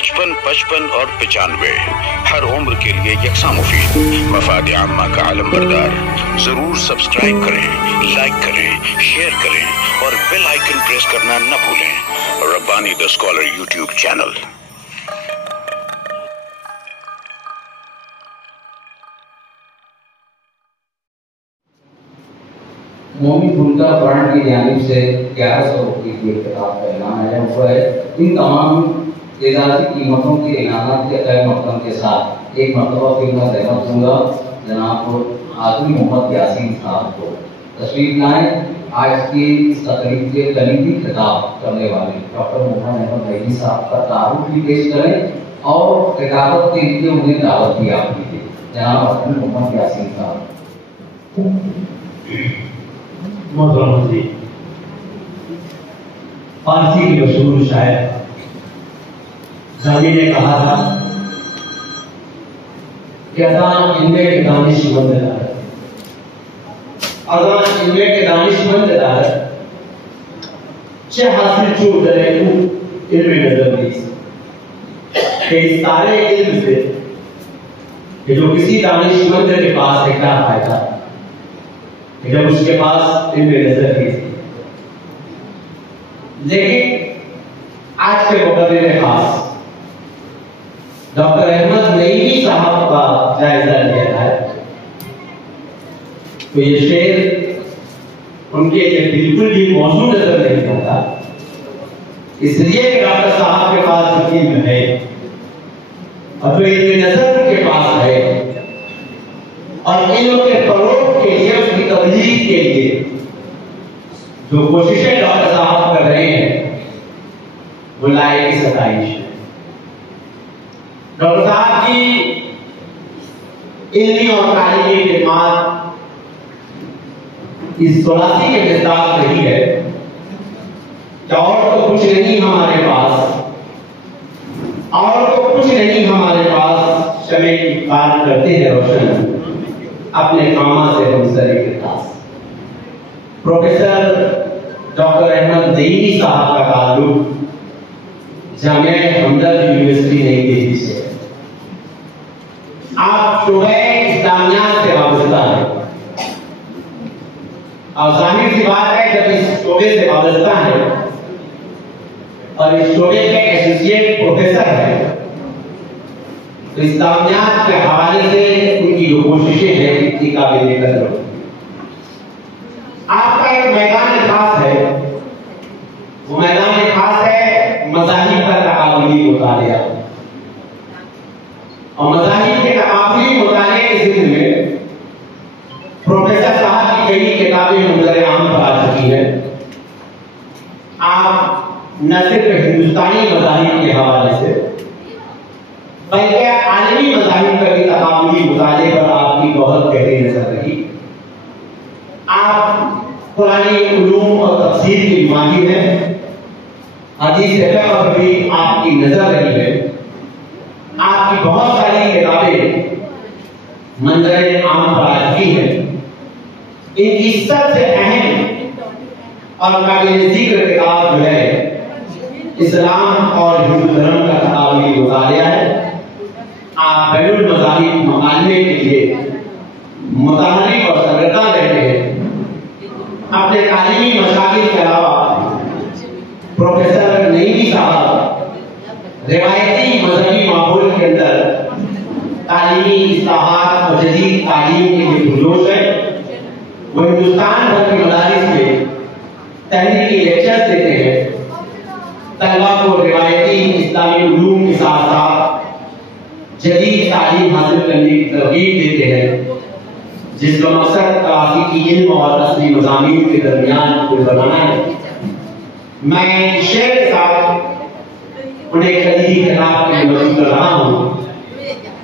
55, 55 और 95 हर उम्र के लिए यकसा मुफीद। मफाद आम्मा का आलम बरदार। जरूर सब्सक्राइब करें, लाइक करें, शेयर करें और बेल आइकन प्रेस करना न भूलें। Rabbani the scholar YouTube channel. मोमी फुल्का ब्रांड की जानिब से 1100 रुपये की एक किताब का इनाम आया हुआ है। इन तमाम इजाफी कीमतों के इनाम के तय मकदम के साथ एक मरतबा फिर मैं सहमत दूंगा जनाब आदमी मोहम्मद यासीन साहब को तशरीफ लाएं। आज की इस तकरीब के कलीदी खिताब करने वाले डॉक्टर मोहम्मद अहमद नईमी साहब का तारुफ भी पेश करें और किताबत के लिए उन्हें दावत भी आप दीजिए। जनाब आदमी मोहम्मद यासीन साहब। मोहतरम जी, फारसी के मशहूर शायर जानी ने कहा था कि अज़ान इल्मे के दानिशमंद है, अज़ान इल्मे के दानिशमंद है, चे हासिल चूक दरे को इल्मे नजर दी कि इस सारे इल्म से कि जो किसी दानिशमंद के पास है क्या फायदा जब उसके पास इल्म नजर की थी। लेकिन आज के मुकर्रिर खास डॉक्टर अहमद नईमी साहब का जायजा लिया है तो ये शेर उनके लिए बिल्कुल भी मौजू नजर नहीं आता, इसलिए कि डॉक्टर साहब के पास इल्म है और जो इल्म नजर उनके पास है और इल्म के फरोग के लिए उसकी तबलीग के लिए जो कोशिशें डॉक्टर साहब कर रहे हैं वो लायक की सताइश है। डॉक्टर साहब की इल्मी और तालीमी खिदमत इस सोलासी के मिसाल रही है कि और तो कुछ नहीं हमारे पास, और तो कुछ नहीं हमारे पास, शमे की बात करते हैं रोशन अपने कामा से मुंसलिक के पास। प्रोफेसर डॉक्टर अहमद नईमी साहब का ताल्लुक जामिया हमदर्द यूनिवर्सिटी नई दिल्ली से है। आप शोबे इस्लामियात से वाबस्ता है और जाहिर सी बात है जब इस शोबे से वाबस्ता है और इस शोबे के एसोसिएट प्रोफेसर है तो इस्लामियात के हवाले से उनकी जो कोशिशें हैं इतनी काबिल कदर। आपका एक मैदान खास है, वो मैदान खास है मज़ाहिब का तकाबुली मुतालिया और मज़ाहिब के तकाबुली मुतालिया के ज़िम्मे में प्रोफेसर साहब की कई किताबें मंजर आम पर आ चुकी है। आप न सिर्फ हिंदुस्तानी मज़ाहिब के हवाले से बल्कि आलमी मज़ाहिब का भी तकाबुली मुताले पर आपकी बहुत गहरी नजर रही। आप कुरानी उलूम और तफसीर की माहिर हैं, हदीस पर भी आपकी नजर रही है। आपकी बहुत सारी किताबें मंजर आम पर आ चुकी हैं। इनकी सबसे अहम और काबिल जिक्र किताब जो है इस्लाम और हिंदू धर्म का तकाबुली मुतालिया है। आप बैनुल मज़ाहिब मकालमे के लिए मुताहरिक और सरगर्दा रहते हैं। अपने तालीमी मशागिल के अलावा प्रोफेसर नईमी साहब रिवायती मजहबी माहौल के अंदर तालीमी इस्लाहात और जदीद तालीम के लिए पुरजोश है। वो हिंदुस्तान भर के मदारिस में तहरीरी लेक्चर्स देते हैं, तलबा को रिवायती इस्लामी उलूम के साथ साथ जदीद तालीम हासिल करने की तरगीब देते हैं, जिसका मकसद तहकीकी इल्म और असली मज़ामीन के दरमियान पुल बनाना है। मैं शेर के साथ उन्हें कलीदी खिताब के मौजूद कर रहा हूँ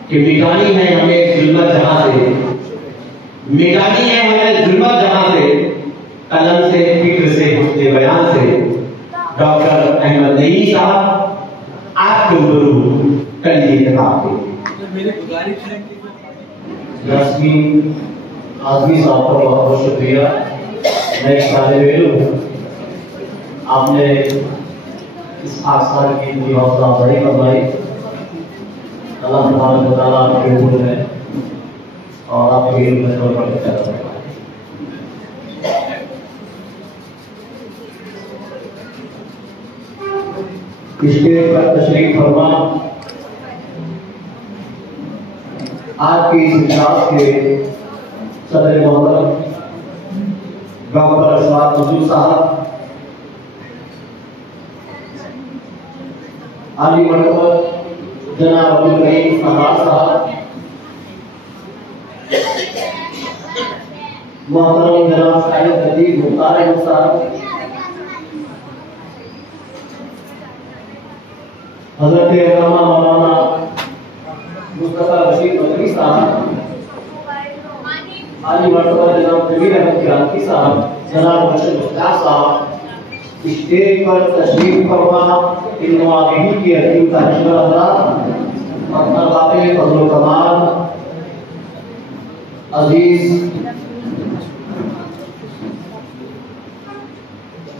कि मिटानी है हमें जुल्मत जहां से, मिटानी है हमें जुल्मत जहां से, कलम से फिक्र से हुस्न बयान से। डॉक्टर अहमद नईमी साहब आपके रूबरू कलीदी खिताब के यास्मीन आज़मी साहब का बहुत बहुत शुक्रिया। मैं एक तालिब इल्म हूँ, आपने اس آسان کی پوری حوصلہ افزائی فرمائی. اللہ تبارک و تعالیٰ آپ کے اوپر ہے اور آپ کے علم میں پر پیدا فرمائے. اسٹیج پر تشریف فرما آج کی اس اجلاس کے صدر محترم ڈاکٹر اشفاق نذیر صاحب، عالی مرتبہ جناب عبدالکریم فہاد صاحب، محترم جناب شاہد خطیب مختار احمد صاحب، حضرت علامہ مولانا مصطفیٰ بشیر مدنی صاحب، عالی مرتبہ جناب جمیل احمد کرانتی صاحب، جناب رشید مختار صاحب، اسٹیج پر تشریف فرما ان نوابین کی عظیم تحریر حضرات اور ارباب فضل و کمال، عزیز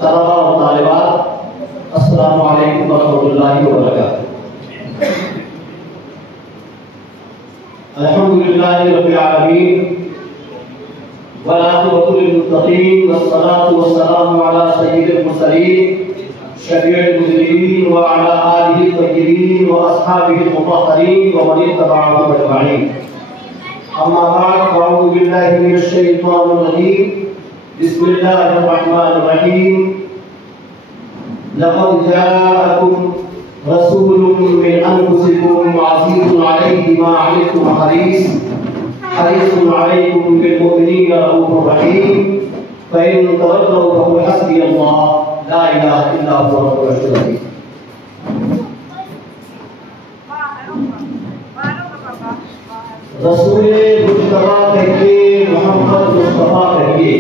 طلباء و طالبات، السلام علیکم ورحمۃ اللہ وبرکاتہ. الحمدللہ رب العالمین والعاقبۃ للمتقین والصلاة والسلام علی سید المرسلین شفیع المذنبین وعلی آلہ الطیبین واصحابہ المطہرین ومن اتبعهم اجمعین. اما بعد فاعوذ باللہ من الشیطان الرجیم. بسم اللہ الرحمن الرحیم. لقد جاءكم رسول من انفسكم عزيز عليه ما عنتم حريص عليكم بالمؤمنين رؤوف رحيم. فإن تولوا فقل حسبي الله لا إله إلا هو رب العرش العظيم. رسول مجتبیٰ کہیے، محمد مصطفیٰ کہیے.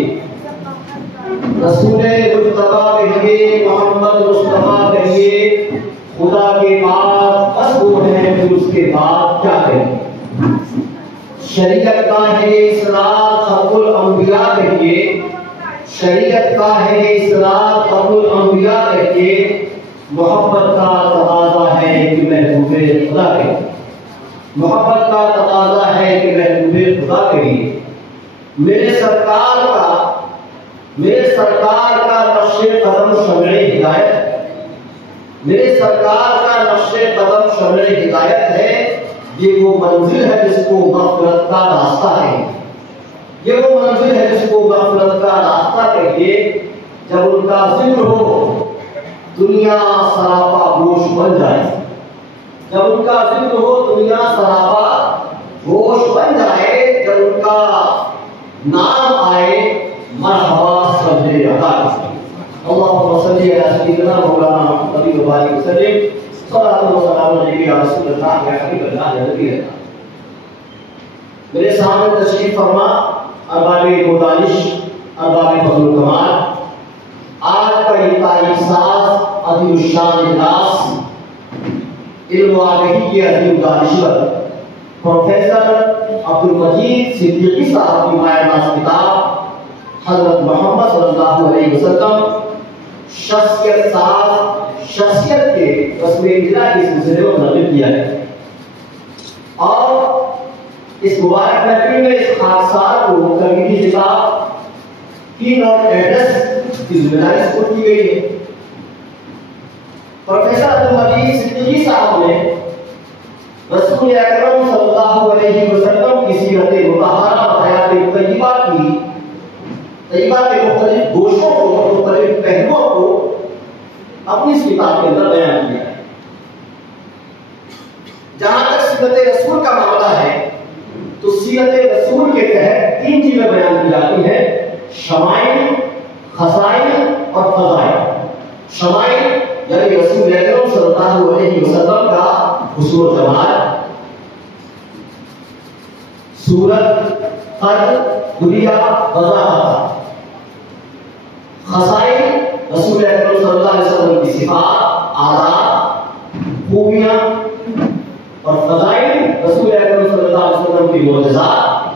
رسول مجتبیٰ کہیے، محمد مصطفیٰ کہیے. خدا کے بعد بس وہ ہے، پھر اس کے بعد کیا کہیں. شریعت کا ہے اسرار ختم الانبیاء کہیے. شریعت کا ہے اسرار ختم الانبیاء کہیے. محبت کا تقاضا ہے کہ محبوب خدا کہیے. محبت کا تقاضا ہے کہ محبوب خدا کہیے. میرے سرکار کا نقش قدم شمع ہدایت. میرے سرکار کا نقش قدم شمع ہدایت ہے. یہ وہ منزل ہے جس کو مغفرت کا راستہ ہے. یہ وہ منزل ہے جس کو مغفرت کا راستہ کہیے. جب ان کا ذکر ہو دنیا سراپا گوش بن جائے. جب ان کا ذکر ہو دنیا سراپا گوش بن جائے. جب ان کا نام آئے مرحبا سجدے ادا. اللهم صل على سيدنا مولانا محمد وبارك وسلم. صلاة وسلام علیہ یا رسول اللہ یا حبیب اللہ یا نبی اللہ. میرے سامنے تشریف فرما ارباب دانش، ارباب فضل و کمال. آج کا یہ تاریخ ساز عظیم الشان اجلاس علم و آگہی کے عظیم دانشور پروفیسر عبدالمجید صدیقی صاحب کی مایہ ناز کتاب حضرت محمد صلی اللہ علیہ وسلم شخصیت ساز، شخصیت کے رسم اجرا کے سلسلے میں منعقد کیا ہے. اور اس مبارک محفل میں اس خاکسار کو کمیٹی کتاب کی نوٹ ایڈریس کی ذمہ داری سپرد کی گئی ہے. پروفیسر عبدالمجید صدیقی صاحب نے رسول اکرم صلی اللہ علیہ وسلم کی سیرت مطہرہ اور حیات طیبہ کے مختلف گوشوں کو، مختلف پہلوؤں کو اپنی اس کتاب کے اندر بیان کیا ہے. جہاں تک سیرت رسول کا معاملہ ہے تو سیرت رسول کے تحت تین چیزیں بیان کی جاتی ہیں: شمائل، خصائل اور فضائل. شمائل یعنی رسول اکرم صلی اللہ علیہ وسلم کا حسن و جمال، صورت، قد، حلیہ، وضاحت. خصائل رسول اکرم صلی اللہ علیہ وسلم کی صفات، آداب، خوبیاں. اور فضائل رسول اکرم صلی اللہ علیہ وسلم کی معجزات،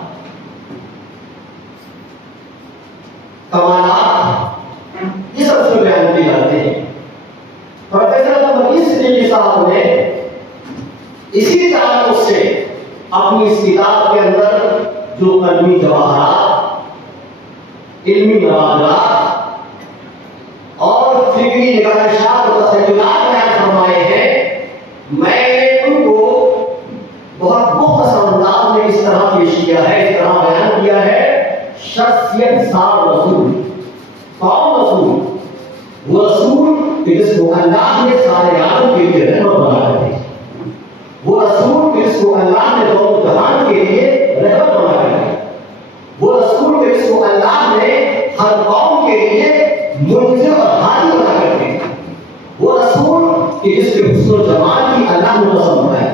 کمالات، یہ سب سے بیان کیے جاتے ہیں. پروفیسر इसी ताल्लुक से अपनी इस किताब के अंदर जो कलमी जवाहरात, इल्मी नवादरात और फिक्री निगाहशात और तसल्लुलात बयान फरमाए हैं, मैंने उनको बहुत मुख्तसर अंदाज में इस तरह पेश किया है, इस तरह बयान किया है। शख्सियत सार रसूल, कौन रसूल? वो रसूल कि जिसको अल्लाह ने सारे आलम के लिए रहमत बना दी, वो रसूल कि जिसको अल्लाह ने दो जहान के लिए रहमत बना दी, वो रसूल कि जिसको अल्लाह ने हर कौम के लिए मुंजिर और हादी बना कर दिया, वो रसूल कि जिसके हुस्न जमाल की अल्लाह ने पसंद है,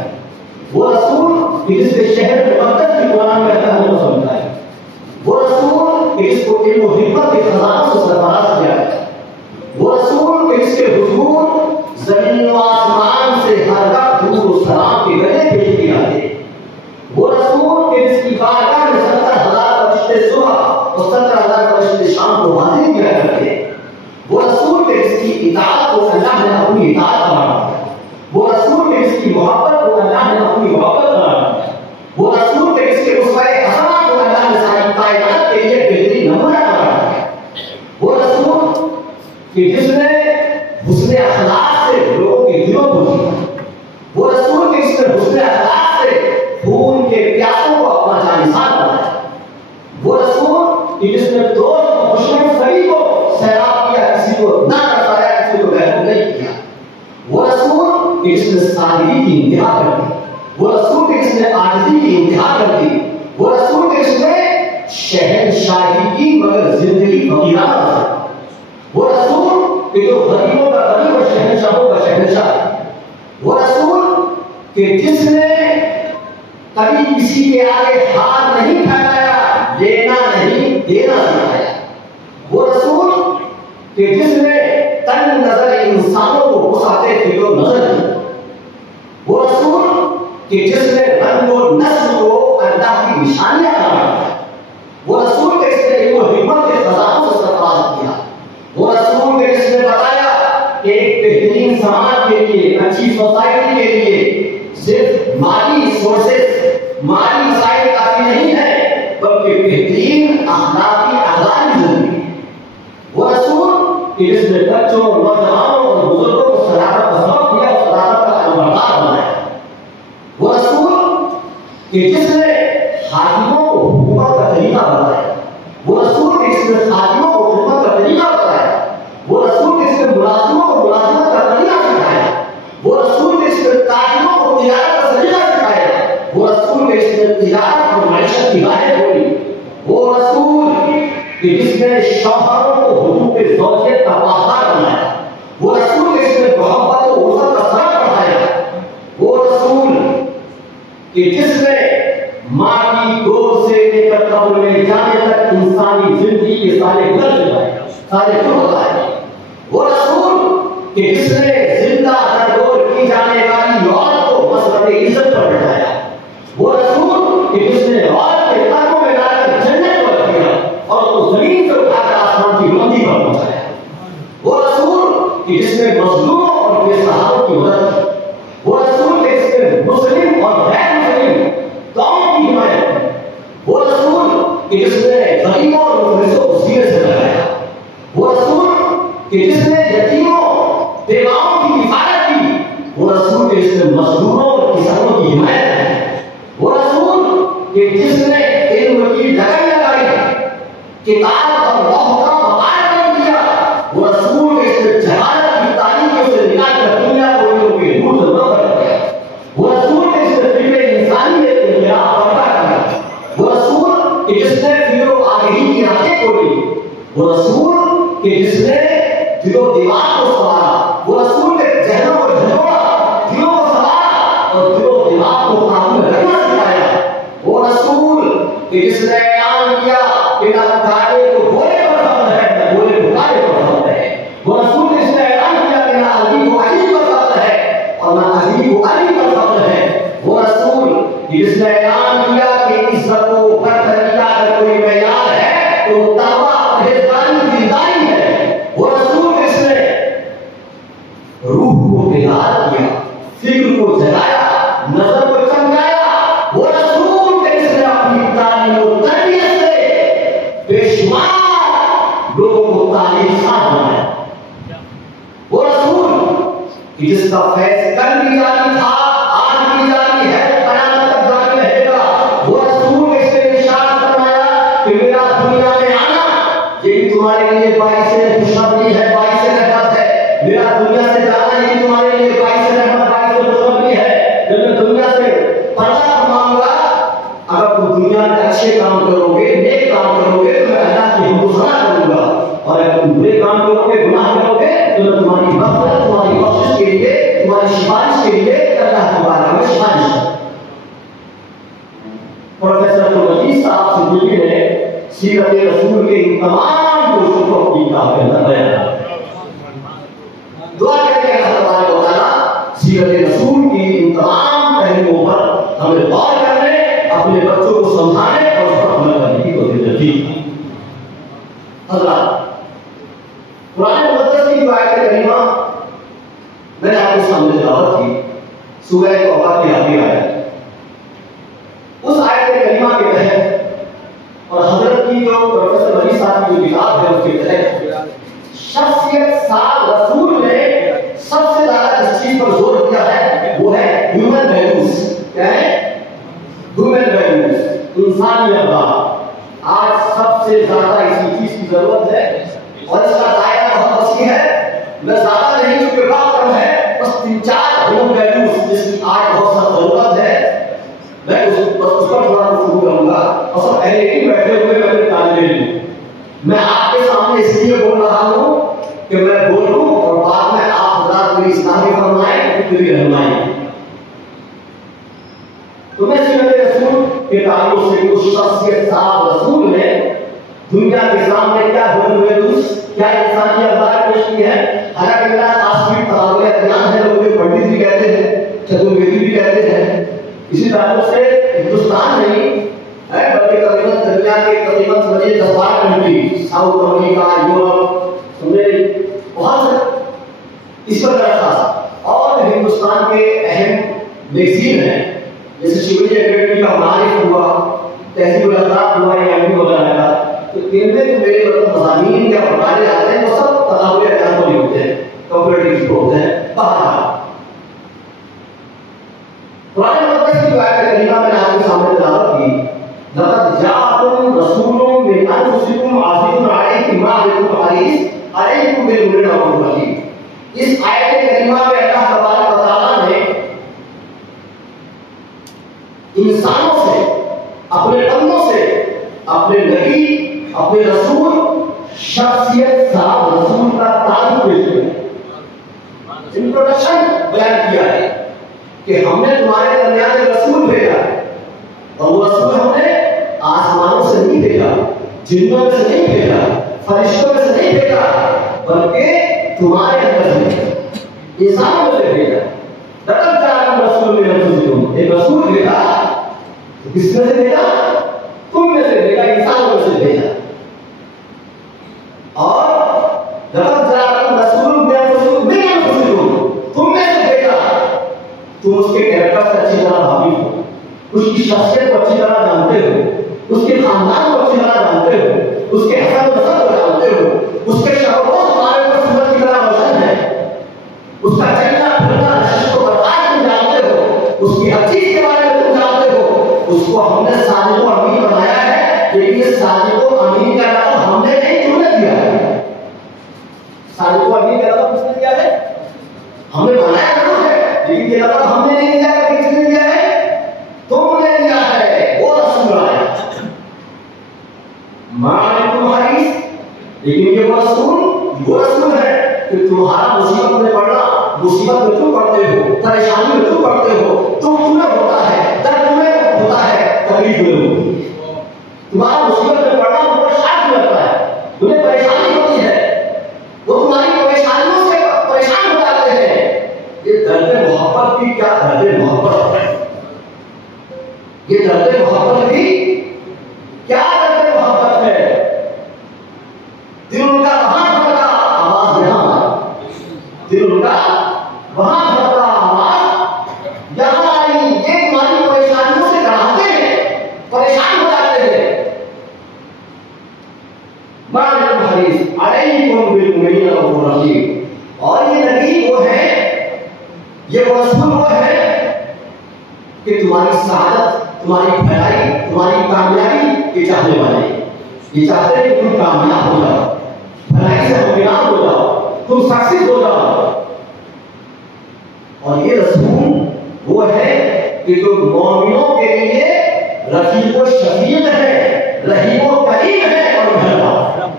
वो रसूल कि जिसके शहर मुक़द्दस की कुरान में अल्लाह ने पसंद है, वो रसूल कि जिसको इल्म और हिकमत के खजाने से सरफराज किया है, वो रसूल कि जिसके हुजूर ज़मीन व आसमान से हर वक्त दुरूद और सलाम के गले पेश किए जाते, वो रसूल कि जिसकी बारगाह में 70,000 फरिश्ते सुबह और 70,000 फरिश्ते शाम को हाजिर किया करते, वो रसूल कि जिसकी इताअत को अल्लाह ने अपनी इताअत करार दिया, वो रसूल कि जिसकी मोहब्बत को अल्लाह ने अपनी मोहब्बत करार दिया, वो रसूल कि जिसके उसवाए हसना को अल्लाह ने सारी कायनात के लिए बेहतरीन नमूना करार दिया, वो रसूल कि जिसने हुस्न अखलाक से लोगों के दिलों को जीता, वो रसूल कि जिसने हुस्न अखलाक से खून के प्यासों को अपना जानिसार बनाया, वो रसूल कि जिसने दोस्त और दुश्मन सभी को सैराब किया, किसी को ना करवाया, किसी को गैर नहीं किया, वो रसूल कि जिसने सादगी की इंतहा कर दी, वो रसूल कि जिसने आजिज़ी की इंतहा कर दी, वो रसूल कि जिसने शहंशाही की मगर जिंदगी फकीराना था, वो रसूल कि जो गरीबों का गरीब और शहंशाहों का शहंशाह, वो रसूल कि जिसने कभी किसी के आगे हाथ नहीं फैलाया, लेना नहीं देना सिखाया, वो रसूल कि जिसने तन नजर इंसानों को घुसाते थे जो नजर दी, वो रसूल कि जिसने रंग और नस्ल को अल्लाह की निशानियां करार दिया, वो रसूल कि जिसने इल्म और हिकमत के खजानों से सरफराज किया, वो रसूल कि जिसने बताया कि एक बेहतरीन समाज के लिए, अच्छी सोसाइटी के लिए सिर्फ माली सोर्सेस, माली वसाइल काफी नहीं है, बल्कि बेहतरीन अखलाकी आज़ादी जरूरी है, वो रसूल कि जिसने बच्चों, नौजवानों और बुजुर्गों को सदाकत का सबक दिया और सदाकत का अलमबरदार बनाया, वो रसूल कि जिसने हाकिमों को हुकूमत का तरीका बताया, वो रसूल कि जिसने खादिमों को हुकूमत का तरीका बताया, वो रसूल कि जिसने मुलाजिमों को मुलाजिमत का तरीका सिखाया, वो रसूल कि जिसने ताजिरों को तिजारत का तरीका सिखाया, वो रसूल कि जिसने तिजारत और मईशत की बातें बोली, वो रसूल कि जिसने शौहरों को हुकूक ज़ौजियत का पासदार बनाया, वो रसूल कि जिसने मोहब्बत और उल्फत का सबक पढ़ाया, वो रसूल कि जिसने माँ की गोद से लेकर कब्र में जाने तक इंसानी जिंदगी के सारे गुज़र बताए, सारे दुख बताए, वो रसूल कि जिसने जिंदा दरदोर की जाने वाली औरत को मसरत इज्जत पर बैठाया, वो रसूल कि जिसने औरत के कदमों में लाकर जन्नत को रख दिया और उसको जमीन से उठाकर आसमान की बुलंदी पर पहुंचाया, वो रसूल कि जिसने मजलूमों और बेसहारों की मदद की, वो रसूल कि जिसने मुस्लिम और गैर मुस्लिम कौम की हिमायत की, वो रसूल कि जिसने गरीबों और मुफलिसों को सीने से लगाया, वो रसूल कि जिसने यतीमों बेवाओं की किफायत की, वो रसूल कि जिसने मजदूरों और किसानों की हिमायत की, वो रसूल कि जिसने इल्म की लड़ाई लगाई, किताब और लौह का वक़ार कर दिया, वो रसूल कि जिसने जहालत की तारीकियों से निकालकर दुनिया को इल्म के नूर से रोशन कर दिया, वो रसूल कि जिसने फिक्र इंसानियत के खिलाफ पर्दा किया, वो रसूल कि जिसने फिक्र आगही की आंखें खोली, वो रसूल कि जिसने दिलो दिमाग को संवारा, वो रसूल के जहनों को झंझोड़ा, दिलों को संवारा और दिलो दिमाग को काबू में रखना सिखाया, वो रसूल कि जिसने ऐलान किया कि ना काले को बोले पर फर्ज है, ना बोले को काले पर फर्ज है, वो रसूल कि जिसने ऐलान किया कि ना अली को अली पर फर्ज है और ना अली को अली पर फर्ज है, वो रसूल कि जिसने ऐलान किया कि इज्जत को बढ़कर किया अगर कोई मेयार है तो तकवा परहेज़गारी जिम्मेदारी है, वो रसूल कि जिसने रूह को बेदार किया, फिक्र को जगाया, नजर جس کا فیض کل بھی جاری تھا، آج بھی جاری ہے، قیامت تک جاری رہے گا، وہ رسول اس نے ارشاد فرمایا کہ میرا دنیا میں آنا یہ بھی تمہارے لیے باعث خوشخبری ہے، باعث رحمت ہے، میرا دنیا سے جانا یہ بھی تمہارے لیے باعث رحمت، باعث خوشخبری ہے۔ جب میں دنیا سے پردہ فرماؤں گا، اگر تم دنیا میں اچھے کام کرو گے، نیک کام کرو گے تو میں اللہ کی حمدثنا کروں گا، اور اگر تم برے کام کرو گے، گناہ کرو گے تو میں تمہاری مغفرت، تمہاری بخشش کے لیے، تمہاری سفارش کے لیے اللہ کے بارے میں سفارش کروں۔ پروفیسر عبدالمجید صاحب صدیقی نے سیرت رسول کے ان تمام کوششوں کو اپنی کتاب کے اندر بیان کیا۔ دعا کرتے ہیں اللہ تبارک و تعالیٰ سیرت رسول کی ان تمام پہلوؤں پر ہمیں غور کرنے، اپنے بچوں کو سمجھانے اور اس پر عمل کرنے کی توفیق دی۔ حضرات، قرآن مقدس کی جو آیت کریمہ میں نے آپ کے سامنے تلاوت کی، سورہ توبہ کی آخری آیت، اس آیت کریمہ کے تحت اور حضرت کی جو پروفیسر ولی صاحب کی جو کتاب ہے اس کے تحت شخصیت سال رسول نے سب سے زیادہ جس چیز پر زور دیا ہے وہ ہے ہیومن ویلیوز۔ کیا ہے؟ ہیومن ویلیوز، انسانی اخلاق۔ آج سب سے زیادہ اسی چیز کی ضرورت ہے اور اس کا دائرہ بہت وسیع ہے۔ میں زیادہ نہیں چونکہ وقت کم ہے، بس 3-4 ہیومن ویلیوز جس کی آج بہت سخت ضرورت ہے، میں اس پر تھوڑا گفتگو کروں گا۔ اور سب اہل علم بیٹھے ہوئے میں اپنے طالب علم، میں آپ کے سامنے اس لیے بول رہا ہوں کہ میں بولوں اور بعد میں آپ حضرات میری اصلاح فرمائیں، میری رہنمائی۔ تو میں سیرت رسول کے تعلق سے اس شخصیت صاحب رسول نے دنیا کے سامنے کیا ویلیوز، کیا انسانی اخلاق پیش کی ہے۔ حالانکہ میرا آسمی تناول ادیان ہے، لوگ مجھے پنڈت بھی کہتے ہیں، چترویدی بھی کہتے ہیں۔ اسی تعلق سے ہندوستان نہیں ہے بلکہ تقریباً دنیا کے تقریباً 10-12 کنٹری، ساؤتھ امریکہ، یورپ، بہت سے اس پر درخواست، اور ہندوستان کے اہم میگزین ہیں جیسے شیوجی اکیڈمی کا معارف ہوا، تہذیب الاخلاق ہوا، یا وغیرہ کا، تو ان میں جو میرے مضامین یا مقالے آتے ہیں وہ سب تناول ادیان پر ہوتے ہیں، کمپیریٹیو ہوتے ہیں۔ بہرحال قرآن مقدس کی آیت کریمہ میں نے آپ کے سامنے تلاوت کی، لقد جاءکم رسول من انفسکم عزیز علیہ ما عنتم حریص علیکم بالمؤمنین رؤوف رحیم۔ اس آیت کریمہ میں اللہ تبارک و تعالیٰ نے انسانوں سے، اپنے بندوں سے، اپنے نبی، اپنے رسول، شخصیت صاحب رسول کا تعارف پیش کیا، انٹروڈکشن بیان کیا ہے کہ ہم نے تمہارے درمیان ایک رسول بھیجا، اور وہ رسول ہم نے آسمانوں سے نہیں بھیجا، جنوں میں سے نہیں بھیجا، فرشتوں میں سے نہیں بھیجا، بلکہ تمہارے اندر سے بھیجا، انسانوں میں سے بھیجا۔ لقد جاءکم رسول من انفسکم، ایک رسول بھیجا، کس میں سے بھیجا؟ تم میں سے بھیجا، انسانوں میں سے بھیجا۔ اور لقد جاءکم رسول من انفسکم، تم میں سے بھیجا، تم اس کے کیریکٹر سے اچھی طرح واقف ہو، اس کی شخصیت کو اچھی طرح جانتے ہو، اس کے خاندان کو اچھی طرح جانتے ہو، اس کے حسب و نسب کو جانتے ہو، اس کے شعور تمہارے اوپر سورج کی طرح روشن ہے، اس کا چلنا پھرنا نشست و برخاست تم جانتے ہو، اس کی ہر چیز کے بارے میں تم جانتے ہو۔ اس کو ہم نے صادق و امین بنایا ہے، لیکن یہ صادق و امین کا نام ہم نے نہیں، تم نے دیا ہے۔ صادق و امین کا نام کس نے دیا ہے؟ ہم نے بنایا ضرور ہے، لیکن یہ نام ہم نے نہیں دیا ہے، کس نے دیا ہے؟ تم نے دیا ہے، وہ رسول آیا۔ ماں تمہاری، لیکن یہ وہ رسول ہے کہ تمہارا مصیبت میں پڑنا، مصیبت میں تم پڑتے ہو، پریشانی میں تم پڑتے ہو، تمہیں ہوتا ہے، درد تمہیں ہوتا ہے، تکلیف میں ہوتی ہے۔ تمہارا مصیبت میں پڑنا تمہیں شاک لگتا ہے، تمہیں پریشانی ہوتی ہے، وہ تمہاری پریشانیوں سے پریشان ہو جاتے ہیں۔ یہ درد محبت بھی کیا درد محبت ہے، یہ درد محبت بھی کیا درد محبت ہے۔ دل ان کا وہاں دھڑکا، آواز یہاں آئی، دل ان کا وہاں دھڑکا، آواز یہاں آئی۔ یہ تمہاری پریشانیوں سے ڈراتے ہیں، پریشان ہو جاتے ہیں۔ مالکم حریص علیکم بالمؤمنین رؤوف رحیم، اور یہ نبی وہ ہے یہ وہ رسول وہ ہے کہ تمہاری سعادت، تمہاری بھلائی، تمہاری کامیابی یہ چاہنے والے، یہ چاہتے ہیں کہ تم کامیاب ہو جاؤ، بھلائی سے ہمکنار ہو جاؤ، تم سکسیس ہو جاؤ. اور یہ رسول وہ ہے کہ جو مومنوں کے لیے رفیق و شفیق ہے، رحیم و کریم ہے اور مہربان.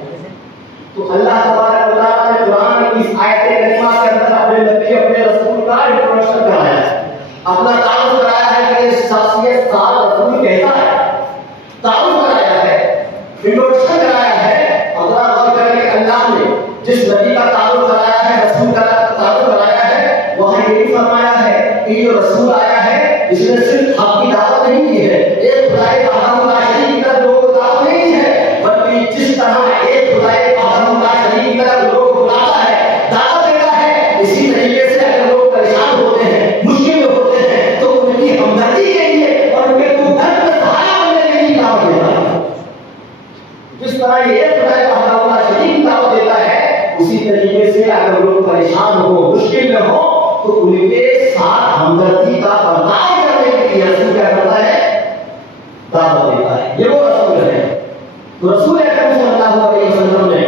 تو اللہ تبارک و تعالیٰ نے قرآن کی اس آیت کریمہ کے اندر اپنے نبی، اپنے رسول کا انٹروڈکشن کرایا ہے، اپنا تعارف کرایا ہے کہ یہ شخصیت سال رسول کیسا ہے، تعارف کرایا ہے، انٹروڈکشن کرایا ہے. اور ذرا غور کریں کہ اللہ نے جس نبی کا تعارف کرایا ہے، رسول کا تعارف کرایا ہے، وہاں یہ بھی فرمایا ہے کہ جو رسول آیا ہے اس نے صرف حق کی دعوت نہیں دی ہے، ایک خدائے وحدہ لا شریک کی طرف لوگوں کو دعوت نہیں دی ہے، بلکہ جس طرح ایک خدائے وحدہ لا شریک کی طرف لوگوں کو بلاتا ہے، دعوت دیتا ہے، اسی طریقے سے اگر لوگ پریشان ہوتے ہیں، مشکل میں ہوتے ہیں، تو ان کی ہمدردی کے لیے اور ان کے درد میں سہارا بننے کے لیے دعوت دیتا ہے. جس طرح یہ ایک خدائے وحدہ لا شریک کی دعوت دیتا ہے، اسی طریقے سے اگر لوگ پریشان ہو، مشکل میں ہو، تو ان کے ساتھ ہمدردی کا برتاؤ کرنے کے لیے رسول کیا کرتا ہے؟ دعوت دیتا ہے. یہ وہ رسول ہے. تو رسول اکرم صلی اللہ علیہ وسلم نے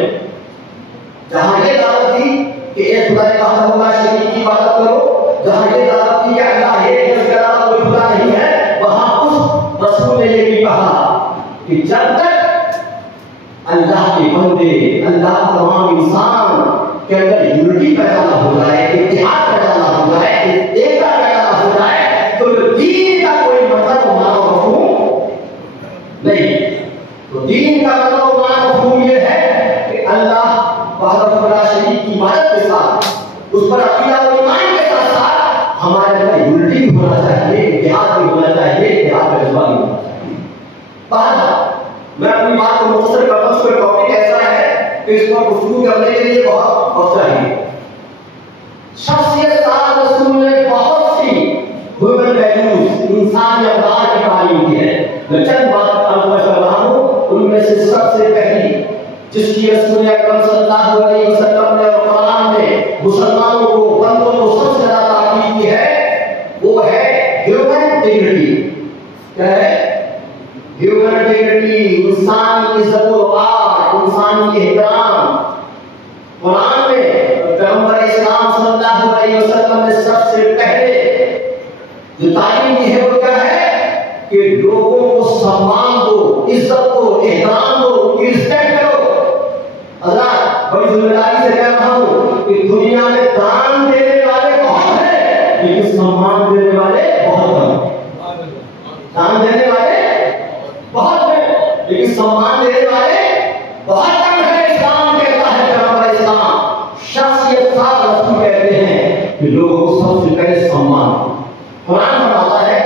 جہاں یہ دعوت دی کہ ایک خدا وحدہ لا شریک کی عبادت کرو، جہاں یہ دعوت دی کہ اللہ ایک ہے، اس کے علاوہ کوئی خدا نہیں ہے، وہاں اس رسول نے یہ بھی کہا کہ جب تک اللہ کے بندے، اللہ تمام انسان کے اندر یونٹی پیدا نہ ہو جائے، اتحاد پیدا نہ ہو جائے، ایکتا پیدا نہ ہو جائے، تو دین کا کوئی مطلب و معنی و مفہوم نہیں. تو دین کا مطلب و معنی و مفہوم یہ ہے کہ اللہ وحدہ لا شریک کی عبادت کے ساتھ، اس پر عقیدہ و ایمان کے ساتھ ساتھ ہمارے اندر یونٹی بھی ہونا چاہیے، اتحاد بھی ہونا چاہیے، اتحاد کا جذبہ بھی ہونا چاہیے. بہرحال میں اپنی بات کو مختصر کرتا ہوں. اس کا ٹاپک ایسا ہے کہ اس پر گفتگو کرنے کے لیے بہت وقت چاہیے. شخصیت سال رسول نے بہت سی ہیومن ویلیوز، انسانی اقدار کی تعلیم کی ہے. میں چند بات عرض کر رہا ہوں. ان میں سے سب سے پہلی جس کی رسول اکرم صلی اللہ علیہ وسلم نے اور قرآن نے مسلمانوں کو، بندوں کو سب سے زیادہ تاکید کی ہے، وہ ہے ہیومن ڈگنیٹی. کیا ہے؟ ہیومن ڈگنیٹی، انسانی عزت و وقار، انسانی احترام. قرآن میں پیغمبر اسلام صلی اللہ علیہ وسلم نے سب سے پہلے جو تعلیم دی ہے وہ کیا ہے کہ لوگوں کو سمان دو، عزت دو، احترام دو، ان کی رسپیکٹ کرو. حضرات بڑی ذمہ داری سے کہہ رہا ہوں کہ دنیا میں دان دینے والے بہت ہیں لیکن سمان دینے والے بہت کم. دان دینے والے بہت ہیں لیکن سمان دینے والے بہت کم ہیں. اسلام کہتا ہے، پیغمبر اسلام شخصیت سال رسول کہتے ہیں کہ لوگوں کو سب سے پہلے سمان. قرآن فرماتا ہے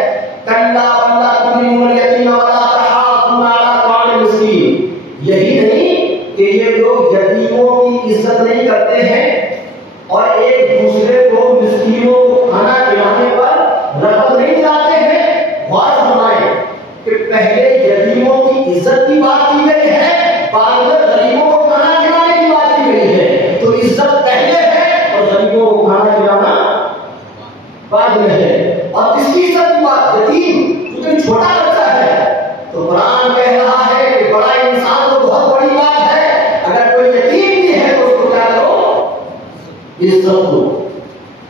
کلا بلا تکرمون الیتیم ولا تحاضون علی طعام المسکین. یہی نہیں کہ یہ لوگ یتیموں کی عزت نہیں کرتے ہیں اور ایک دوسرے کو مسکینوں کو کھانا کھلانے پر رغبت نہیں دلاتے ہیں. غور فرمائیں کہ پہلے یتیموں کی عزت کی بات کی گئی ہے، بعد میں غریبوں کو کھانا کھلانے کی بات کی گئی ہے. تو عزت پہلے ہے اور غریبوں کو کھانا کھلانا بعد میں ہے. اور کس کی عزت کی بات؟ یتیم، کیونکہ چھوٹا بچہ ہے. تو قرآن کہہ رہا ہے کہ بڑا انسان تو بہت بڑی بات ہے، اگر کوئی یتیم بھی ہے تو اس کو کیا کرو؟ عزت دو.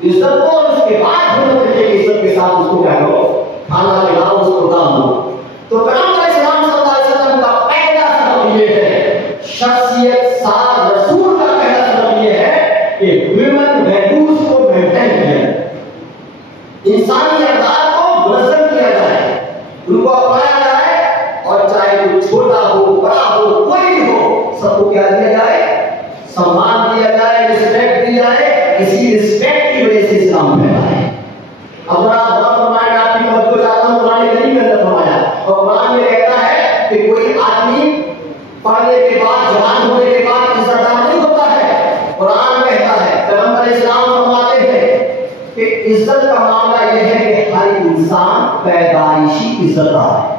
عزت دو اور اس کے بعد ہر طریقے کی عزت کے ساتھ اس کو کیا کرو؟ کھانا کھلاؤ، اس کو دام دو. تو پیغمبر اسلام صلی اللہ علیہ وسلم کا پہلا سبب یہ ہے، شخصیت سال رسول کا پہلا سبب یہ ہے کہ ہیومن ویلیوز کو مینٹین کیا جائے، انسانی اقدار کو منظم کیا جائے، ان کو اپنایا جائے، اور چاہے کوئی چھوٹا ہو، بڑا ہو، کوئی بھی ہو، سب کو کیا دیا جائے؟ سمان دیا جائے، رسپیکٹ دی جائے. اسی رسپیکٹ کی وجہ سے اسلام پھیلا ہے. اب آپ فرمائیں، آپ کی توجہ چاہتا ہوں قرآن کریم کے اندر فرمایا، اور قرآن میں کہتا ہے کہ کوئی آدمی پڑھنے کے بعد، جوان ہونے کے بعد عزت دار نہیں ہوتا ہے. قرآن کہتا ہے، پیغمبر اسلام فرماتے ہیں کہ عزت کا معاملہ یہ ہے کہ ہر انسان پیدائشی عزت دار ہے.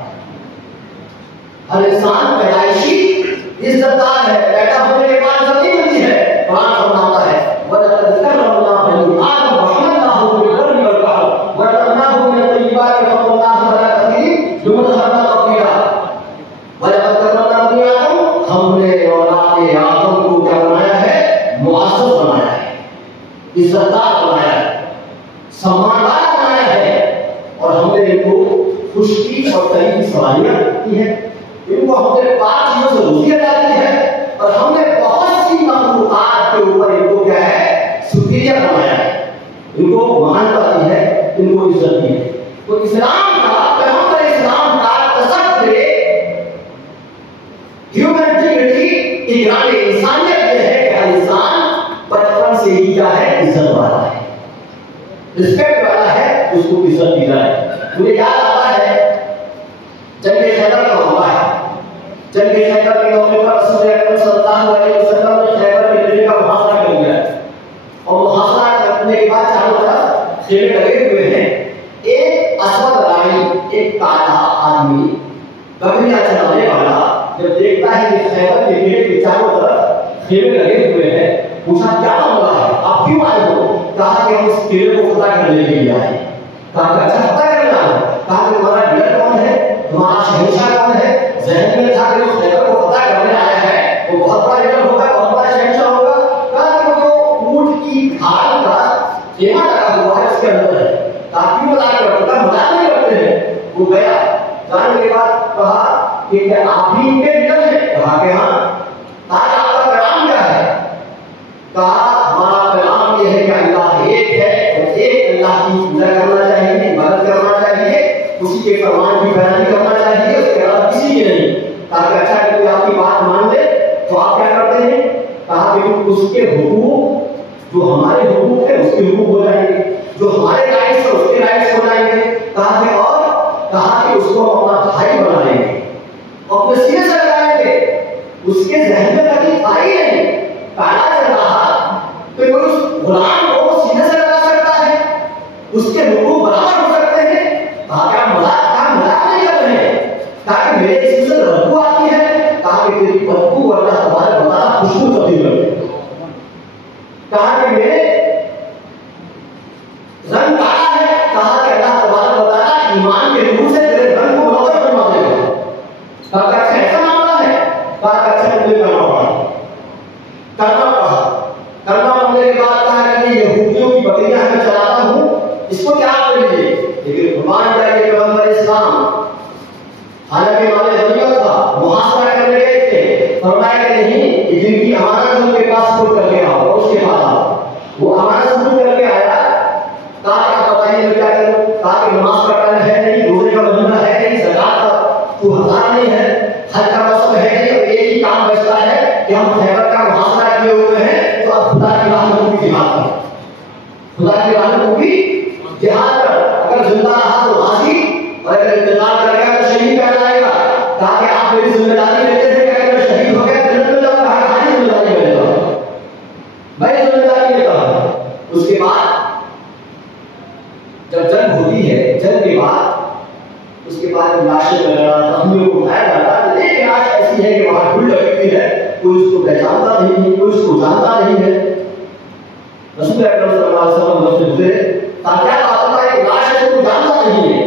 ہر انسان پیدائشی عزت دار ہے، پیدا ہونے کے بعد زمین ملتی ہے. قرآن فرماتا ہے وَلَقَدْ كَرَّمْنَا بَنِي آدَمَ وَحَمَلْنَاهُمْ فِي الْبَرِّ خشکی اور تری کی سواریاں کی ہے، ان کو ہم نے 5 چیزوں سے روزی ادا کی ہے، اور ہم نے بہت سی مخلوقات کے اوپر ان کو کیا ہے سپیریئر بنایا ہے، ان کو مہانتا دی ہے، ان کو عزت دی ہے۔ تو اسلام کا پیغمبر اسلام کا تصور ہیومن ڈگنیٹی اکرام انسانیت یہ ہے کہ ہر انسان بچپن سے ہی کیا ہے عزت والا ہے، رسپیکٹ والا ہے، اس کو عزت دی جائے۔ مجھے یاد آتا ہے جنگ خیبر کا معاملہ ہے، جنگ خیبر کے موقع پر رسول اکرم صلی اللہ علیہ وسلم نے خیبر کے قلعے کا محاصرہ کر لیا اور محاصرہ کرنے کے بعد چاروں طرف خیمے لگے ہوئے ہیں۔ ایک اسود رائی، ایک کالا آدمی بکریاں چلانے والا جب دیکھتا ہے کہ خیبر کے قلعے کے چاروں طرف خیمے لگے ہوئے ہیں، پوچھا کیا معاملہ ہے، آپ کیوں آئے ہو؟ کہا کہ ہم اس قلعے کو فتح کرنے کے لیے آئے۔ کہا کہ اچھا فتح کرنے آئے ہو؟ کہا کہ ہمارا لیڈر کون ہے، ہمارا شہنشاہ کون ہے؟ ذہن میں تھا کہ وہ خیبر کو فتح کرنے آیا ہے، وہ بہت بڑا لیڈر ہوگا، بہت بڑا شہنشاہ ہوگا۔ کہا کہ وہ جو اونٹ کی کھال کا خیمہ لگا ہوا ہے اس کے اندر ہے۔ کہا کیوں مذاق کرتے ہیں؟ مذاق نہیں کرتے ہیں۔ وہ گیا، جانے کے بعد کہا کہ کیا آپ ہی ان کے لیڈر ہیں؟ کہا کہ ہاں۔ کہا کہ آپ کا پیغام کیا ہے؟ کہا ہمارا پیغام یہ ہے کہ اللہ ایک ہے اور ایک اللہ کی پوجا کرنا چاہیے، عبادت کرنا چاہیے، اسی کے فرمان کی پیروی کرنا چاہیے، اس کے علاوہ کسی کی نہیں۔ کہا کہ اچھا کہ کوئی آپ کی بات مان لے تو آپ کیا کرتے ہیں؟ کہا کہ اس کے حقوق جو ہمارے حقوق ہیں اس کے حقوق ہو جائیں گے، جو ہمارے رائٹس ہیں اس کے رائٹس ہو جائیں گے۔ کہا کہ اور کہا کہ اس کو اپنا بھائی بنا لیں گے، اپنے سینے سے لگائیں گے۔ اس کے ذہن میں کبھی تھا ہی نہیں، کالا چل رہا تو کوئی اس غلام کو سینے سے لگا سکتا ہے، اس کے حقوق برابر ہو سکتے ہیں۔ کہا کہ آپ مذاق نہیں کر رہے ہیں۔ کہا کہ میرے جسم سے بدبو آتی ہے۔ کہا کہ تیری بدبو اللہ تبارک و تعالیٰ خوشبو تبدیل کر دے۔ کہا کہ میرے رنگ کالا ہے۔ کہا کہ اللہ تبارک و تعالیٰ ایمان کے نور سے تیرے رنگ کو منور فرما دے گا۔ کہا کہ اچھا ایسا معاملہ ہے؟ کہا کہ اچھا مجھے کرنا پڑا۔ کرنا پڑنے کے بعد کہا کہ یہودیوں کی بکریاں میں چلاتا ہوں، اس کو کیا کریے؟ لیکن قربان جائے پیغمبر اسلام حالانکہ والے غنیمت تھا، محاصرہ کرنے گئے تھے، فرمایا کہ نہیں کہ جن کی امانت ان کے پاس چھوڑ کر کے آؤ اور اس کے بعد آؤ۔ وہ امانت چھوڑ کر کے آیا، کہا کہ بتائیے میں کیا کروں؟ کہا کہ نماز کا ٹائم ہے نہیں، روزے کا مہینہ ہے نہیں، زکات کا تو ہزار نہیں ہے، حج کا موسم ہے نہیں، اور ایک ہی کام بچتا ہے کہ ہم خیبر کا محاصرہ کیے ہوئے ہیں، تو اب خدا کی راہ میں بھی جہاد کر، خدا کی راہ میں بھی جہاد کر۔ اگر زندہ رہا تو غازی اور اگر انتقال کر گیا تو شہید کہلائے گا۔ کہا کہ آپ میری ذمہ داری لیتے تھے کہ اگر میں شہید ہو گیا جنت میں جاؤں گا، ہماری ذمہ داری میں لیتا ہوں، میں ذمہ داری لیتا ہوں۔ اس کے بعد جب جنگ ہوتی ہے، جنگ کے بعد اس کے بعد لاشیں وغیرہ زخمیوں کو اٹھایا جاتا ہے۔ ایک لاش ایسی ہے کہ وہاں دھول لگی ہوئی ہے، کوئی اس کو پہچانتا نہیں ہے، کوئی اس کو جانتا نہیں ہے۔ رسول اکرم صلی اللہ علیہ وسلم سے کیا بات ہے؟ ایک لاش ہے جو جانتا نہیں ہے۔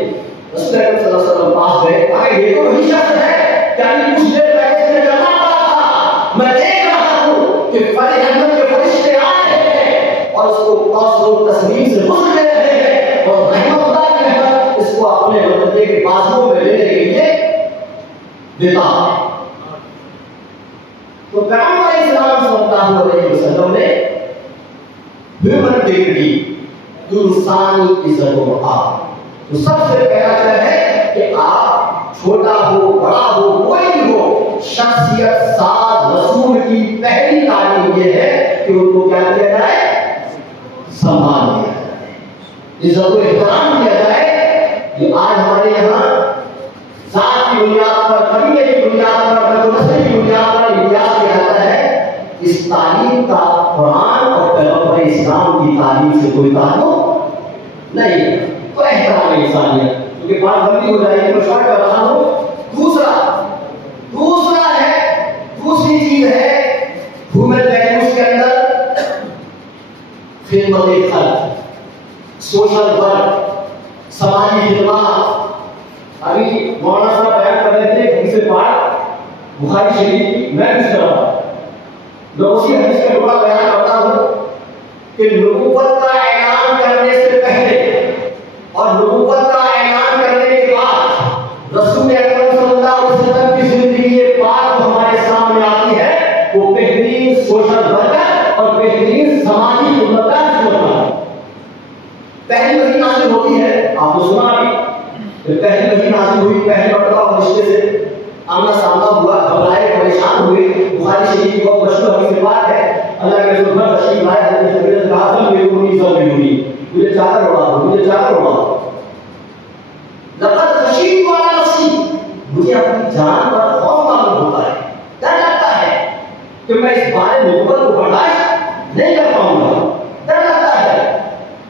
رسول اکرم صلی اللہ علیہ وسلم پاس گئے، کہا یہ تو وہی شخص ہے کہ ابھی کچھ دیر پہلے اس نے جمع پڑا تھا، میں دیکھ رہا ہوں کہ فرشتے کے فرشتے آئے ہیں اور اس کو قصر و تسلیم سے غسل دے رہے ہیں اور رحمت اللہ کی رحمت اس کو اپنے بندے کے بازوؤں میں لینے کے لیے دیتا ہے۔ تو پیغمبر اسلام صلی اللہ علیہ وسلم نے ہیومن ڈگنیٹی، انسانی عزت و وقار، تو سب سے پہلا کیا ہے کہ آپ چھوٹا ہو بڑا ہو کوئی بھی ہو، شخصیت ساز رسول کی پہلی تعلیم یہ ہے کہ ان کو کیا کیا جائے؟ سمان دیا جائے، عزت و احترام دیا جائے۔ یہ آج ہمارے یہاں ذات کی بنیاد پر، قبیلے کی بنیاد پر، نسل کی بنیاد پر امتیاز کیا جاتا ہے، اس تعلیم کا قرآن اور پیغمبر اسلام کی تعلیم سے کوئی تعلق نہیں۔ تو احترام انسانیت، کیونکہ بات لمبی ہو جائے گی تو شارٹ کر رہا ہوں۔ دوسرا ہے، دوسری چیز ہے ہیومن ویلیوز کے اندر خدمت خلق، سوشل ورک، سماجی خدمات۔ ابھی مولانا صاحب بیان کر رہے تھے حدیث پاک بخاری شریف کی، میں کس طرح میں اسی حدیث کا ٹکڑا بیان کرتا ہوں کہ نبوت کا اعلان کرنے سے پہلے اور نبوت کا اعلان کرنے کے بعد पहली वही नाज़िल हुई, पहली मर्तबा फरिश्ते से आमना सामना हुआ, घबराए परेशान हुए। बुखारी शरीफ की बहुत मशहूर हदीस बात है, अल्लाह के रसूल पर तशरीफ लाए, हज़रत जिब्रील ने कहा ज़मीनी मुझे चादर ओढ़ा दो, मुझे चादर ओढ़ा दो। लक़द खशीतु अला नफ़्सी, मुझे अपनी जान पर खौफ मालूम होता है, डर लगता है कि मैं इस बारे मोहब्बत को बर्दाश्त नहीं कर पाऊंगा, डर लगता है।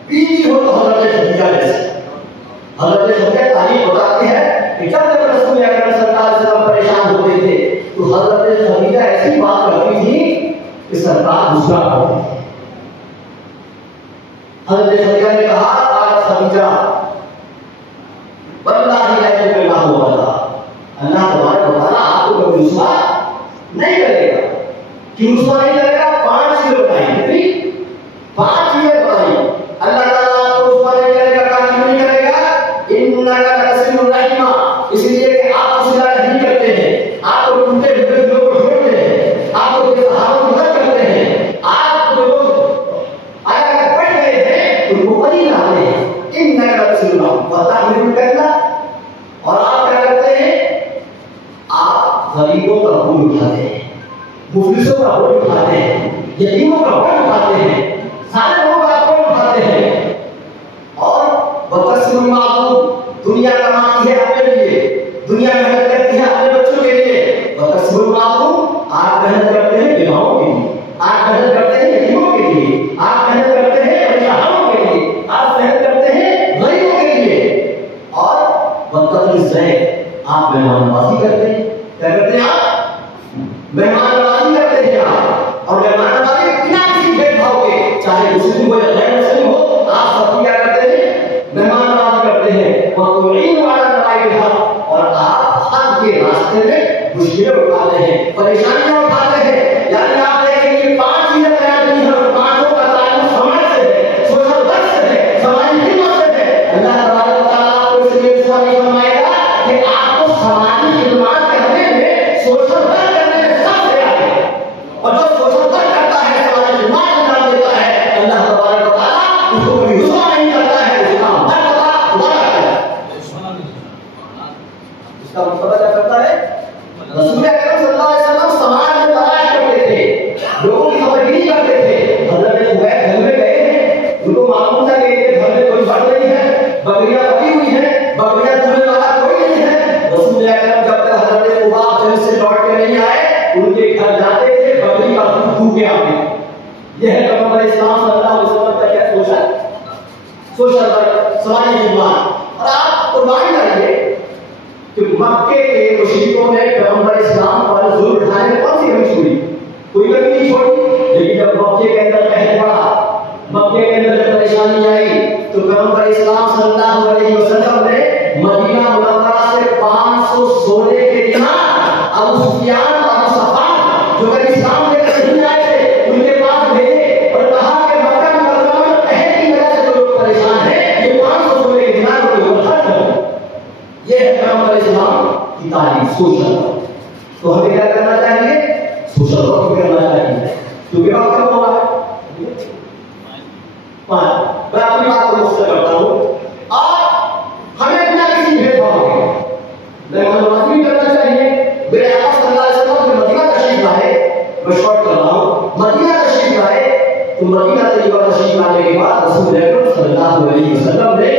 बीवी हो तो हज़रत खदीजा जैसे, हज़रत खदीजा तारीफ बताती है कि जब जब रसूल अकरम सल्लल्लाहु अलैहि वसल्लम परेशान होते थे तो हज़रत खदीजा ऐसी बात करती थी कि सरकार गुस्सा होते। हज़रत खदीजा ने कहा, आज खदीजा वल्लाहि ला युकल्लिमुहु वला, अल्लाह तबारक व तआला आपको कभी रुसवा नहीं करेगा। क्यों रुसवा नहीं करेगा? 5 चीजें बताई, कितनी? 5 चीजें बताई। अल्लाह ताला आपको रुसवा नहीं करेगा, क्यों नहीं करेगा? इन्नका लतसिलुर रहिमा, इसलिए कि आप सिला नहीं करते हैं, आप टूटे हुए लोगों को छोड़ते हैं, आप बेसहारा को मदद करते हैं, आप लोग अगर बढ़ गए हैं तो वो नहीं लाते हैं। इन्नका लतसिलुर रहिमा, पता नहीं करना। और आप क्या करते हैं? आप गरीबों का बोझ उठाते हैं, मुफलिसों का बोझ उठाते हैं, यतीमों का बोझ उठाते हैं, सारे लोगों का बोझ उठाते हैं। और बतसिलुल मारूफ, दुनिया कमाती है अपने लिए, दुनिया मेहनत करती है अपने बच्चों के लिए। बतसिलुल मारूफ, आप मेहनत करते हैं विधवाओं के लिए, आप मेहनत करते हैं यतीमों के लिए, आप मेहनत करते हैं बेसहारों के लिए, आप मेहनत करते हैं गरीबों के लिए। और बतसिलुल ज़ैफ़, आप मेहमान नवाज़ी करते हैं। क्या करते हैं आप? मेहमान नवाज़ी करते हैं आप। और मेहमान नवाज़ी बिना किसी भेदभाव के, चाहे मुस्लिम हो या गैर मुस्लिम हो, आप सब क्या करते हैं? मेहमान नवाज़ी करते हैं। वतुईनु अला नवाइल हक़, और आप हक़ के रास्ते में मुश्किलें उठाते हैं, परेशानियां उठाते हैं। यानी आप देखेंगे 5 चीजें बयान की हैं, 5 का ताल्लुक समाज से है, सोशल वर्क से है, समाजी खिदमत से है। अल्लाह तबारक व तआला आपको इसलिए रुसवा नहीं फरमाएगा कि आपको समाजी खिदमत करने में, सोशल वर्क करने में सबसे आगे। और जो सोशल वर्क करता है, समाजी खिदमत अंजाम देता है, अल्लाह तबारक व तआला उसको कभी रुसवा नहीं करता है, उसका मर्तबा बढ़ा देता है। इसका मतलब क्या करता है? रसूल अकरम सल्लल्लाहु अलैहि वसल्लम समाज में तलाश करते थे, लोगों की खबरगिरी करते थे। हज़रत उबैद घर में गए हैं, उनको मालूम था कि इनके घर में कोई बढ़ नहीं है, बकरियां पड़ी हुई हैं, बकरियां दूधने वाला कोई नहीं है। रसूल अकरम जब तक हज़रत उबैद जंग से लौट के नहीं आए, उनके घर जाते थे, बकरी का दूध दूध के आते। यह है पैगंबर इस्लाम सल्लल्लाहु अलैहि वसल्लम का क्या सोशल वर्क, समाजी खिदमत। और आप कुर्बानी करिए कि मक्के के मुशरिकों ने पैगंबर इस्लाम पर जुल्म उठाने में कौन सी कमी छोड़ी? कोई कमी नहीं छोड़ी। लेकिन जब मक्के के अंदर कहर पड़ा, मक्के के अंदर जब परेशानी आई, तो पैगंबर इस्लाम सल्लल्लाहु अलैहि वसल्लम ने मदीना मुनव्वरा से 500 सोने के दिनार अबू सुफियान और अबू सफान जो कभी इस्लाम लेकर नहीं आए थे, उनके पास भेजे और कहा कि मक्का मुकर्रमा में कहर की वजह से जो लोग परेशान हैं, ये 500 सोने के दिनार को खर्च करो। ये है पैगंबर इस्लाम की तारीफ, सोशल वर्क। तो हमें क्या करना चाहिए? सोशल वर्क करना चाहिए। तो क्या कब हुआ है? मैं अपनी बात को मुख्तर करता हूँ। और हमें बिना किसी भेदभाव के मेहमान नवाज़ी करना चाहिए। मेरे आका सल्लल्लाहु अलैहि वसल्लम जब मदीना तशरीफ लाए, मैं शॉर्ट कर रहा हूँ, मदीना तशरीफ लाए, तो मदीना तैयबा तशरीफ लाने के बाद रसूल अकरम सल्लल्लाहु अलैहि वसल्लम ने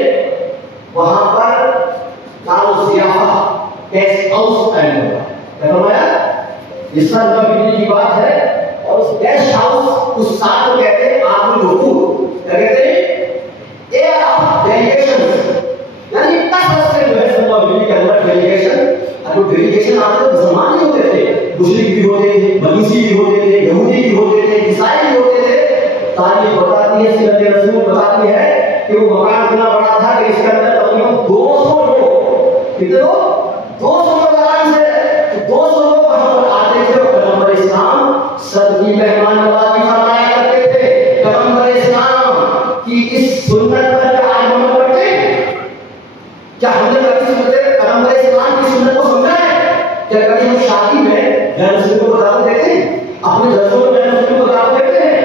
वहां पर गेस्ट हाउस फरमाया। इस की बात है। और उस गेस्ट हाउस उस साथ को कहते हैं आबुल वकूफ, क्या कहते हैं? एयर ऑफ डेलीगेशन, यानी कसरत से जो है सल्लल्लाहु के अंदर डेलीगेशन। अब डेलीगेशन आते तो मुसलमान ही होते थे, मुशरिक भी होते थे, मजूसी भी होते थे, यहूदी भी होते थे, ईसाई भी होते थे। तारीख बताती है, सीरत रसूल बताती है कि वो मकान इतना बड़ा था कि इसके अंदर तकरीबन 200 लोग, कितने लोग? 200 लोग आराम से, 200 लोग वहां पर आते थे और पैगंबर इस्लाम सबकी मेहमान नवाज़ी फरमाया करते थे। पैगंबर इस्लाम की इस सुन्नत पर क्या आज अमल करते हैं? क्या हमने कभी पैगंबर इस्लाम की सुन्नत को समझा है? क्या कभी हम शादी में गैर मुस्लिम को दावत देते हैं? अपने दरसों में गैर मुस्लिम को दावत देते हैं?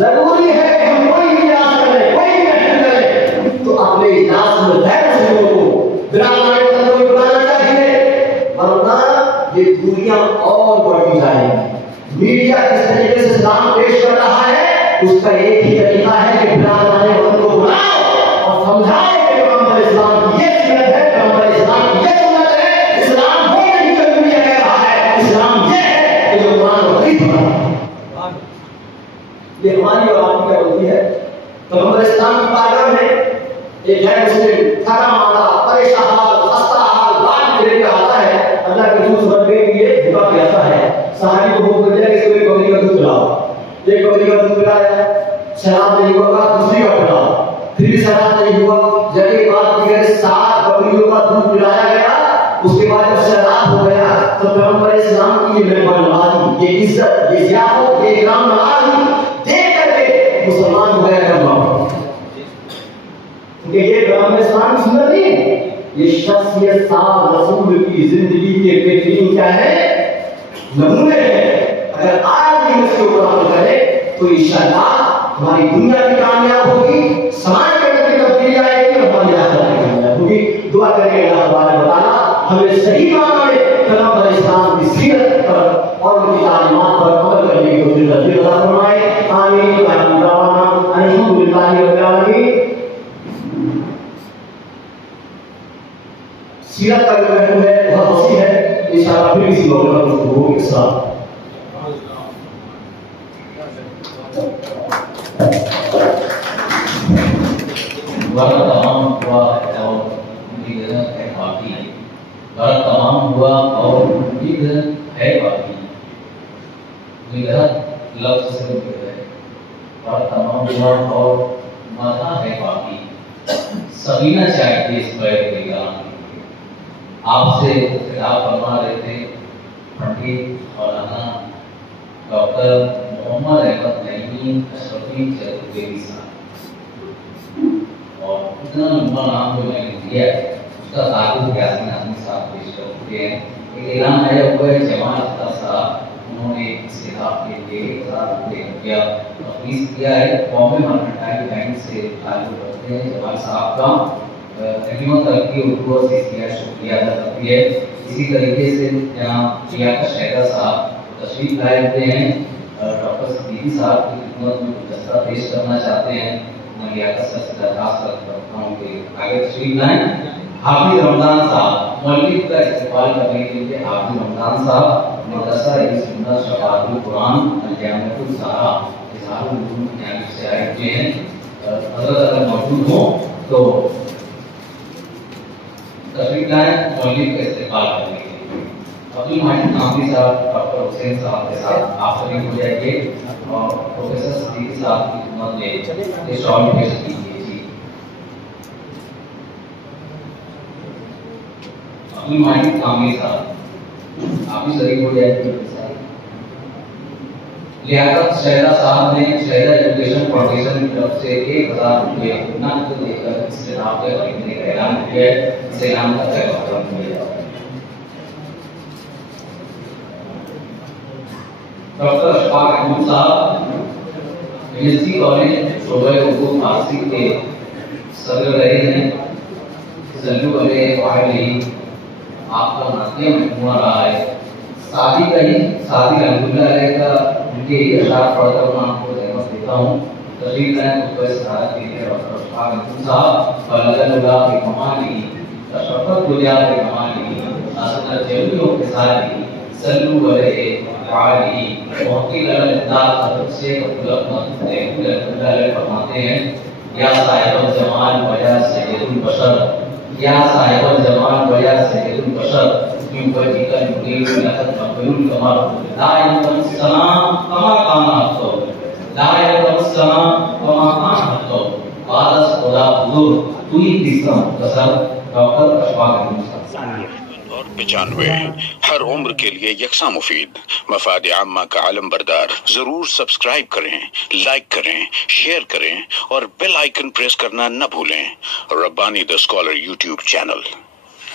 जरूरी है कि हम कोई भी इजलास करें, कोई भी महफिल करें तो अपने इजलास में गैर मुस्लिमों को बिना और बढ़ती जाएगी। मीडिया किस तरीके से इस्लाम पेश कर रहा है, उसका एक ही तरीका है कि बुलाने वालों को बुलाओ और समझाओ कि पैगंबर इस्लाम की ये सीरत है, पैगंबर इस्लाम की ये सुन्नत है। इस्लाम वो नहीं जो दुनिया कह रहा है, इस्लाम ये है कि जो कुरान और हदीस पढ़ा है। ये हमारी और आपकी क्या होती है? पैगंबर इस्लाम की बारगाह में एक है मुस्लिम थका मारा परेशान खस्ता हाल बात लेकर आता है, अल्लाह के रसूल सल्लल्लाहु अलैहि वसल्लम के लिए दुआ करता है। सहाबी को हुक्म दिया कि इसको एक बकरी का दूध पिलाओ। एक बकरी का दूध पिलाया, शराब नहीं हुआ, दूसरी का पिलाओ, फिर भी शराब नहीं हुआ। जब एक बात की गई 7 बकरियों का दूध पिलाया गया, उसके बाद जब शराब हो गया तो पैगंबर इस्लाम की ये मेहमाननवाजी, ये इज्जत, ये ज़ियाफत, ये इकराम नवाज़ी देख करके मुसलमान हो गया करना। क्योंकि ये पैगंबर इस्लाम की सुन्नत नहीं है, ये शख्सियत साहब रसूल की जिंदगी के बेहतरीन क्या है, नमूने हैं। अगर आज भी इसके ऊपर अमल करें तो इंशाअल्लाह हमारी दुनिया भी कामयाब होगी, समाज के अंदर भी तब्दीली आएगी और हमारी आखिरत भी कामयाब होगी। दुआ करें अल्लाह तबारक व तआला हमें सही मायने में पैगंबर इस्लाम की सीरत पर और उनकी तालीमात पर अमल करने की तौफीक अता फरमाए। आमीन। अल्हम्दुलिल्लाहि रब्बिल आलमीन। सीरत का जो पहलू है बहुत वसी है, इंशाअल्लाह फिर किसी मौके पर गुफ्तगू होगी। अस्सलाम तमाम हुआ और उम्मीद है बाकी, तमाम हुआ और उम्मीद है बाकी, लफ्ज़ से तमाम हुआ और मज़ा है बाकी, सबीना चाहिए इस बैठ के गान। आपसे खिताब फरमा रहे थे पंडित मौलाना डॉक्टर मोहम्मद अहमद नईमी अशरफी चतुर्वेदी साहब, और इतना लंबा नाम जो मैंने दिया है उसका ताक़ुब यासीन आज़मी साहब पेश कर चुके हैं। एक ऐलान आया हुआ है, जमाल अख्तर साहब उन्होंने इस किताब के लिए 1000 रुपया तफवीज़ किया है। कौमी मर्केंटाइल बैंक से ताल्लुक़ रखते हैं जमाल साहब का, तकरीबन तरक्की उर्दू और सीसीआई शुक्रिया अदा करती है। इसी तरीके से जनाब लियाकत शहदा साहब तशरीफ लाए हुए हैं, डॉक्टर सिद्दीकी साहब की खिदमत में गुलदस्ता पेश करना चाहते हैं। मैं लियाकत सर से दरखास्त करता हूँ कि आगे तशरीफ लाएं। हाफिज रमजान साहब मौलवी का इस्तेमाल करने के लिए हाफिज रमजान साहब मदरसा सुन्नत शफाअतुल कुरान जामिअतुल ज़हरा इज़हारुल उलूम की जानिब से आए हुए हैं। हज़रत अगर मौजूद हो तो तशरीफ लाएं मौलवी का इस्तेमाल करने के लिए। अब्दुल माजिद नामी साहब डॉक्टर हुसैन साहब के साथ आप सभी हो जाइए और प्रोफेसर सिद्दीकी साहब की खिदमत में इस शॉल पेश कीजिए। जी अब्दुल माजिद नामी साहब आप भी शरीक हो जाइए। लियाकत शहदा साहब ने शहदा एजुकेशन फाउंडेशन की तरफ से 1000 रुपये नकद देकर इस किताब के खरीदने का ऐलान किया है। इस ऐलान का तहफ़्फ़ुज़ किया। डॉक्टर अशफाक अहमद साहब यूनिवर्सिटी कॉलेज शोबे उर्दू फारसी के सदर रहे हैं। सल्लु अलैहि वालैहि आपका नातिया मजमूआ रहा है। शादी अल्हम्दुलिल्लाह का उनके ही अशार पढ़कर मैं आपको रहमत देता हूँ। तशरीफ लाएं उसको सहारत के लिए डॉक्टर अशफाक अहमद साहब बलगलुल्लाह के कमाली अशरफत दुनिया के कमाली असद जमीओं के साथ सल्लु अलैहि वालैहि से फरमाते हैं, या साहिबुल जमाल वया सैयदुल बशर, या साहिबुल जमाल वया सैयदुल बशर क्यों वजीका नुरीद लक़द मक़बूल कमर ला यकुम सलाम कमा काना तो ला यकुम सलाम कमा काना तो वारस खुदा हुजूर तू ही तीसरा मुख्तसर डॉक्टर अशफाक अहमद साहब। और 95 हर उम्र के लिए यकसा मुफीद मफाद आम्मा का आलम बरदार। जरूर सब्सक्राइब करें, लाइक करें, शेयर करें और बेल आइकन प्रेस करना न भूलें। Rabbani the scholar YouTube channel.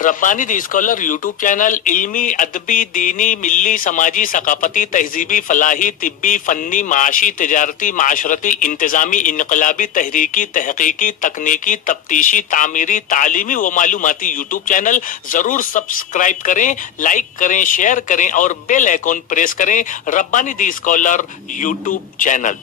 Rabbani the scholar YouTube channel इल्मी, अदबी, दीनी, मिल्ली, समाजी, सकाफती, तहजीबी, फलाही, तिब्बी, फन्नी, माशी, तिजारती, माशरती, इंतजामी, इनकलाबी, तहरीकी, तहकीकी, तकनीकी, तफ्तीशी, तामीरी, तालीमी व मालूमाती यूट्यूब चैनल जरूर सब्सक्राइब करें, लाइक करें, शेयर करें और बेल आइकॉन प्रेस करें। Rabbani the scholar YouTube channel.